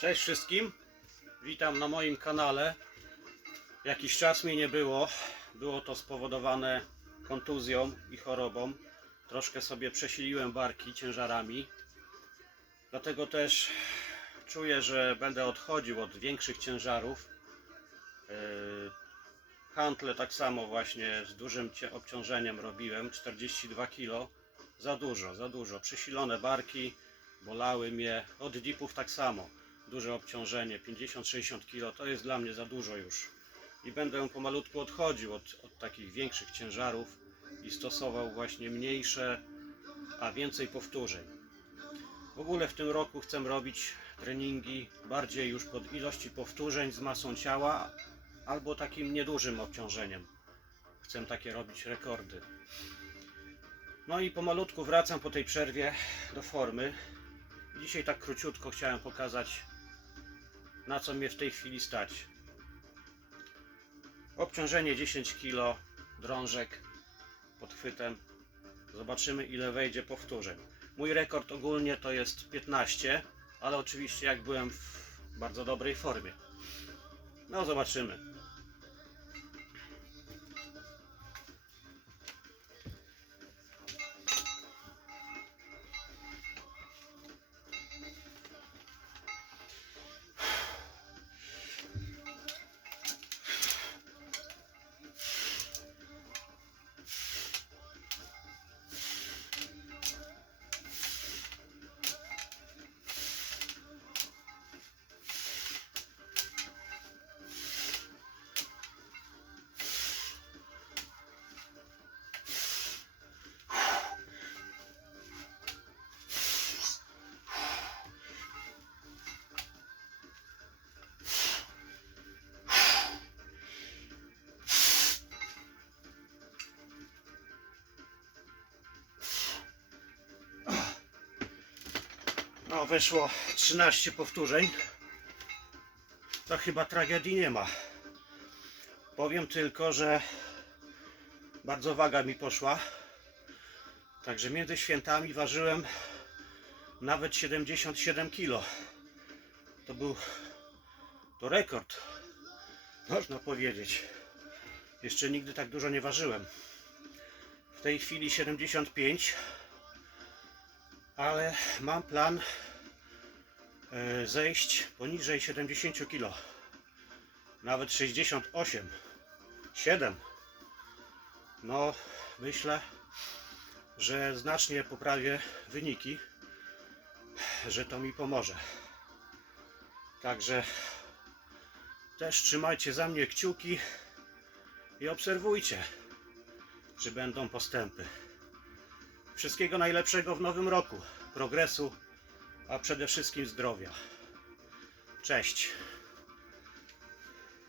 Cześć wszystkim, witam na moim kanale. Jakiś czas mnie nie było. Było to spowodowane kontuzją i chorobą. Troszkę sobie przesiliłem barki ciężarami. Dlatego też czuję, że będę odchodził od większych ciężarów. Yy, Hantle tak samo właśnie z dużym obciążeniem robiłem, 42 kg. Za dużo, za dużo. Przesilone barki, bolały mnie. Od dipów tak samo. Duże obciążenie, 50-60 kg to jest dla mnie za dużo już. I będę pomalutku odchodził od, od takich większych ciężarów i stosował właśnie mniejsze, a więcej powtórzeń. W ogóle w tym roku chcę robić treningi bardziej już pod ilości powtórzeń z masą ciała albo takim niedużym obciążeniem. Chcę takie robić rekordy. No i pomalutku wracam po tej przerwie do formy. Dzisiaj tak króciutko chciałem pokazać, na co mnie w tej chwili stać. Obciążenie 10 kg, drążek pod chwytem. Zobaczymy ile wejdzie powtórzeń. Mój rekord ogólnie to jest 15, ale oczywiście jak byłem w bardzo dobrej formie. No zobaczymy. No, wyszło 13 powtórzeń. To chyba tragedii nie ma. Powiem tylko, że bardzo waga mi poszła. Także między świętami ważyłem nawet 77 kg. To był to rekord, można powiedzieć. Jeszcze nigdy tak dużo nie ważyłem. W tej chwili 75 ale mam plan e, zejść poniżej 70 kg. Nawet 68, 7. No, myślę, że znacznie poprawię wyniki, że to mi pomoże. Także też trzymajcie za mnie kciuki i obserwujcie, czy będą postępy. Wszystkiego najlepszego w nowym roku, progresu, a przede wszystkim zdrowia. Cześć.